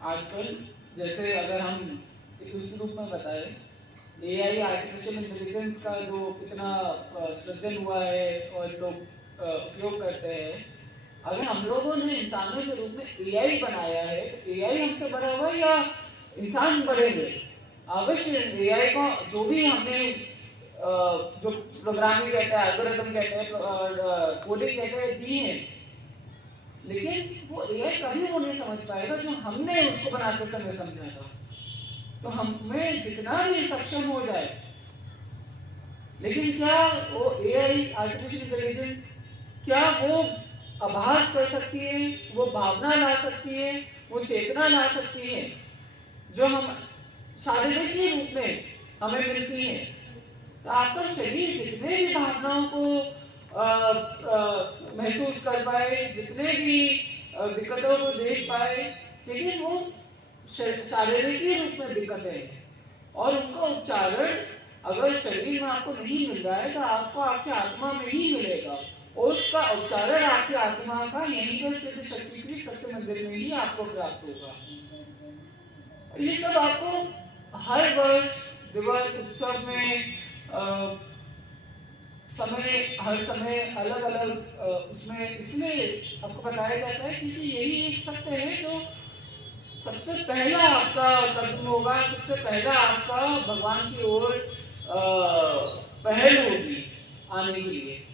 आजकल जैसे अगर हम उस रूप में बताएं, एआई आर्टिफिशियल इंटेलिजेंस का जो इतना सृजन हुआ है और लोग उपयोग करते हैं, अगर हम लोगों ने इंसानों के रूप में एआई बनाया है तो एआई हमसे बड़ा हुआ या इंसान बड़े हुए? अवश्य एआई का जो भी हमने जो प्रोग्रामिंग कहते हैं, एल्गोरिथम कहते हैं, कोडिंग कहते हैं, दी है, लेकिन वो एआई कभी वो नहीं समझ पाएगा जो हमने उसको बनाते समय समझा था। तो हमें जितना भी सक्षम हो जाए, लेकिन क्या वो एआई आर्टिफिशियल इंटेलिजेंस, क्या वो आभास कर सकती है, वो भावना ला सकती है, वो चेतना ला सकती है जो हम शारीरिक ही रूप में हमें मिलती है? तो आपका शरीर जितने भी भावनाओं को महसूस कर पाए, जितने भी दिक्कतों को देख पाए, लेकिन वो शारीरिक ही रूप में दिक्कतें हैं और उनका उच्चारण अगर शरीर में आपको नहीं मिल रहा है तो आपको आपकी आत्मा में ही मिलेगा, और उसका उच्चारण आपकी आत्मा का यहीं पर सिद्ध शक्ति की सत्य मंदिर में ही आपको प्राप्त होगा। और ये सब आपको हर वर्ष दिवस उत्सव में हर समय अलग अलग उसमें इसलिए आपको बताया जाता है क्योंकि यही एक सत्य है जो सबसे पहला आपका कदम होगा, सबसे पहला आपका भगवान की ओर पहल होगी आने के लिए।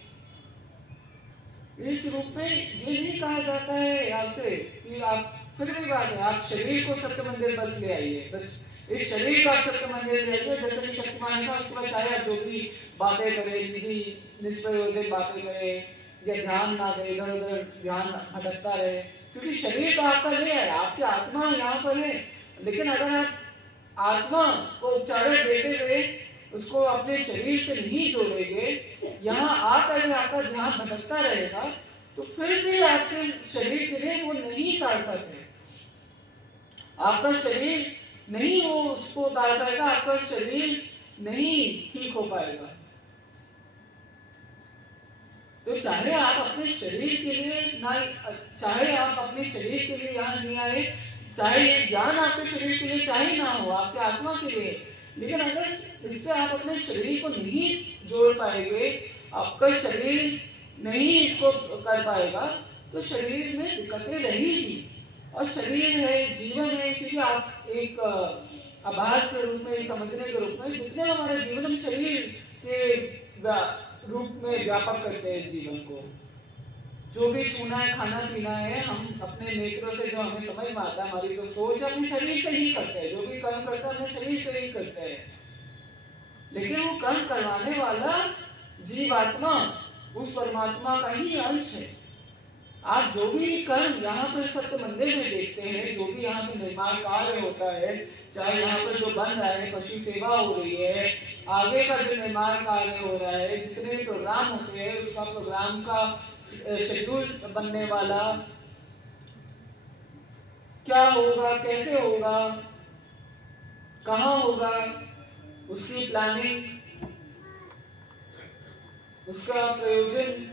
इस रूप में ये नहीं कहा जाता है आपसे कि आप, फिर भी बात है, आप शरीर को सत्य मंदिर बस ले आइए, बस इस शरीर का आप सत्य मंदिर ले आइए, जैसे कि शक्तिमान का, उसके बाद चाहे आप जो भी बातें करें, निजी निष्प्रयोजक बातें करें या ध्यान ना दे, इधर उधर ध्यान भटकता रहे, क्योंकि शरीर तो आपका ले आए, आपकी आत्मा यहाँ पर है। लेकिन अगर आप आत्मा को उच्चारण देते हुए उसको अपने शरीर से नहीं जोड़ेंगे, यहाँ आकर भी आपका ध्यान भटकता रहेगा, तो फिर भी आपके शरीर के लिए वो नहीं सार्थक है। आपका शरीर नहीं वो उसको उतार पाएगा, आपका शरीर नहीं ठीक हो पाएगा। तो चाहे आप अपने शरीर के लिए ना, चाहे आप अपने शरीर के लिए यहाँ नहीं आए, चाहे ये ज्ञान आपके शरीर के लिए चाहे ना हो, आपके आत्मा के लिए, लेकिन अगर इससे आप अपने शरीर को नहीं जोड़ पाएंगे, आपका शरीर नहीं इसको कर पाएगा, तो शरीर में दिक्कतें रहेगी। और शरीर है, जीवन है, क्योंकि आप एक आभास के रूप में, समझने के रूप में, जितने हमारे जीवन में शरीर के रूप में व्यापक करते हैं इस जीवन को, जो भी छूना है, खाना पीना है, हम अपने नेत्रों से जो हमें समझ में आता है, हमारी जो सोच है, अपने शरीर से ही करते हैं, जो भी कर्म करते हैं अपने शरीर से ही करते हैं। लेकिन वो कर्म करवाने वाला जीवात्मा उस परमात्मा का ही अंश है। आप जो भी कर्म यहाँ पर सत्य मंदिर में देखते हैं, जो भी यहाँ पर निर्माण कार्य होता है, चाहे यहाँ पर जो बन रहा है, पशु सेवा हो रही है, आगे का जो निर्माण कार्य हो रहा है, जितने भी प्रोग्राम होते हैं, उसका प्रोग्राम का शेड्यूल बनने वाला, क्या होगा, कैसे होगा, कहाँ होगा, उसकी प्लानिंग, उसका प्रयोजन,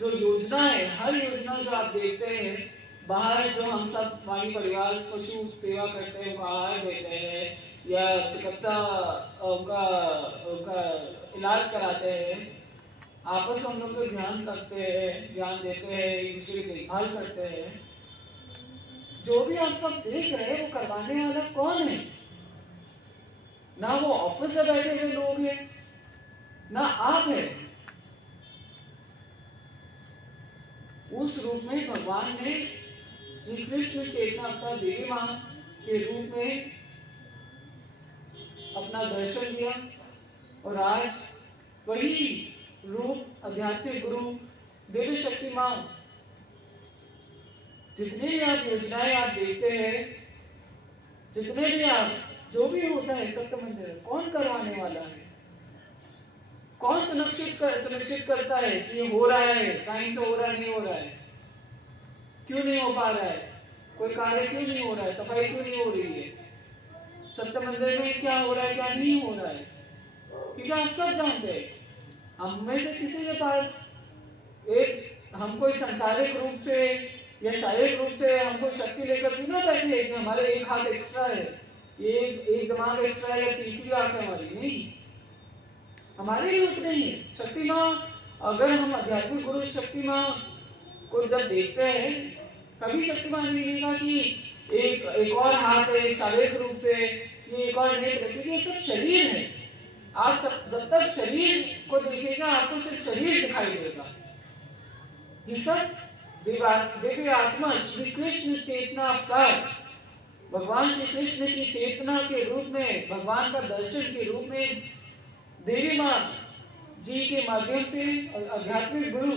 जो योजना है, हर योजना जो आप देखते हैं बाहर, जो हम सब हमारी परिवार पशु सेवा करते हैं, उनका आहार देते हैं या चिकित्सा उनका उनका इलाज कराते हैं, आपस में हम लोग जो ध्यान करते हैं, ध्यान देते हैं, एक दूसरे की देखभाल करते हैं, जो भी आप सब देख रहे हैं वो करवाने वाला कौन है? ना वो ऑफिस में बैठे हुए लोग हैं, ना आप हैं। उस रूप में भगवान ने श्री कृष्ण चेतना अवतार देवी मां के रूप में अपना दर्शन दिया, और आज वही रूप आध्यात्मिक गुरु देवी शक्ति मां, जितने भी आप योजनाएं आप देखते हैं, जितने भी आप जो भी होता है सत्य मंदिर, कौन करवाने वाला है? कौन सुनिश्चित करता है कि ये हो रहा है, टाइम से हो रहा है, नहीं हो रहा है, क्यों नहीं हो पा रहा है, कोई कार्य क्यों नहीं हो रहा है, सफाई क्यों नहीं हो रही है, सत्य मंदिर में क्या हो रहा है, क्या नहीं हो रहा है? क्योंकि आप सब जानते हैं, हम में से किसी के पास एक, हम कोई सांसारिक रूप से या शारीरिक रूप से हमको शक्ति लेकर क्यों ना बैठी है कि हमारे एक हाथ एक्स्ट्रा है, एक दिमाग एक्स्ट्रा है या तीसरी आंख है हमारी, नहीं, हमारी भी उतनी ही है। शक्ति माँ, अगर हम आध्यात्मिक गुरु शक्ति माँ को जब देखते हैं, कभी शक्ति माँ नहीं देगा कि एक और हाथ है शारीरिक रूप से, ये एक और नेत्र, क्योंकि ये सब शरीर है। आप सब जब तक शरीर को देखेगा आपको सिर्फ शरीर दिखाई देगा। ये सब देखिए, आत्मा श्री कृष्ण चेतना अवतार, भगवान श्री कृष्ण की चेतना के रूप में, भगवान का दर्शन के रूप में देवी माँ जी के माध्यम से, आध्यात्मिक गुरु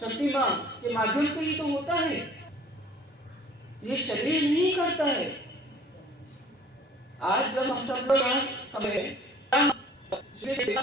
शक्ति माँ के माध्यम से ही तो होता है। ये शरीर नहीं करता है। आज जब हम सब लोग यहाँ समय श्री